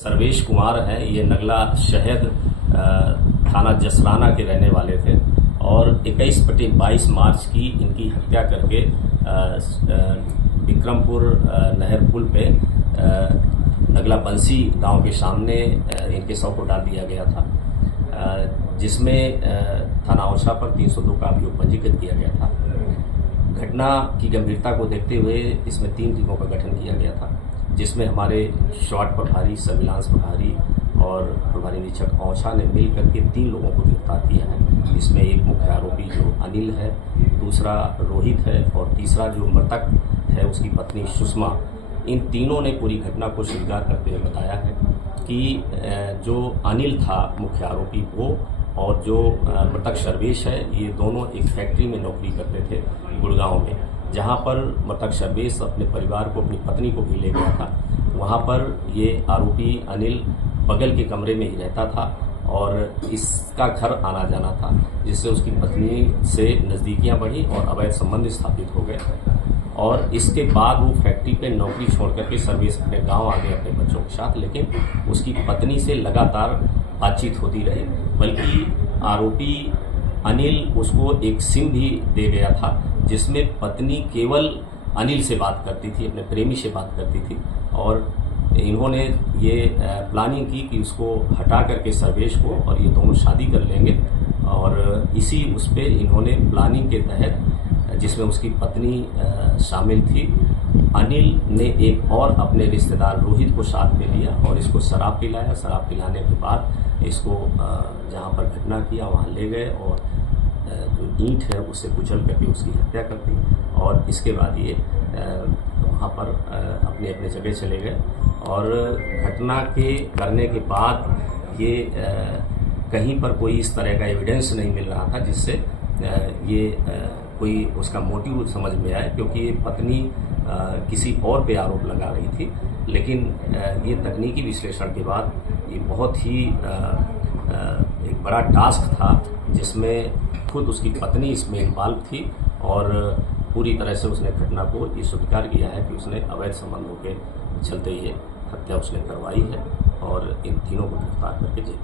सर्वेश कुमार हैं। ये नगला शहद थाना जसराना के रहने वाले थे और 21/22 मार्च की इनकी हत्या करके विक्रमपुर नहर पुल पे नगला बंसी गांव के सामने इनके शव को डाल दिया गया था, जिसमें थाना औसा पर 302 का अभियोग पंजीकृत किया गया था। घटना की गंभीरता को देखते हुए इसमें 3 टीमों का गठन किया गया था, जिसमें हमारे स्वाट प्रभारी, सर्विलांस प्रभारी और प्रभारी निरीक्षक औसा ने मिल करके 3 लोगों को गिरफ्तार किया है। इसमें एक मुख्य आरोपी जो अनिल है, दूसरा रोहित है और तीसरा जो मृतक है उसकी पत्नी सुषमा। इन तीनों ने पूरी घटना को स्वीकार करते हुए बताया है कि जो अनिल था मुख्य आरोपी वो और जो मृतक सर्वेश है, ये दोनों एक फैक्ट्री में नौकरी करते थे गुड़गांव में, जहां पर मृतक सर्वेश अपने परिवार को, अपनी पत्नी को भी ले गया था। वहां पर ये आरोपी अनिल बगल के कमरे में ही रहता था और इसका घर आना जाना था, जिससे उसकी पत्नी से नज़दीकियां बढ़ी और अवैध संबंध स्थापित हो गए। और इसके बाद वो फैक्ट्री पे नौकरी छोड़ करके सर्वेश अपने गांव आ गए अपने बच्चों के साथ, लेकिन उसकी पत्नी से लगातार बातचीत होती रही। बल्कि आरोपी अनिल उसको एक सिम भी दे गया था, जिसमें पत्नी केवल अनिल से बात करती थी, अपने प्रेमी से बात करती थी। और इन्होंने ये प्लानिंग की कि उसको हटा करके सर्वेश को और ये दोनों शादी कर लेंगे। और इसी उस पर इन्होंने प्लानिंग के तहत, जिसमें उसकी पत्नी शामिल थी, अनिल ने एक और अपने रिश्तेदार रोहित को साथ में लिया और इसको शराब पिलाया। शराब पिलाने के बाद इसको जहां पर घटना किया वहां ले गए और जो ईंट है उससे कुचल करके उसकी हत्या कर दी। और इसके बाद ये वहां पर अपने अपने जगह चले गए। और घटना के करने के बाद ये कहीं पर कोई इस तरह का एविडेंस नहीं मिल रहा था जिससे ये कोई उसका मोटिव समझ में आए, क्योंकि ये पत्नी किसी और पे आरोप लगा रही थी। लेकिन ये तकनीकी विश्लेषण के बाद ये बहुत ही एक बड़ा टास्क था, जिसमें खुद उसकी पत्नी इसमें इन्वॉल्व थी और पूरी तरह से उसने घटना को ये स्वीकार किया है कि उसने अवैध संबंधों के चलते ये हत्या उसने करवाई है और इन तीनों को गिरफ्तार करके जेल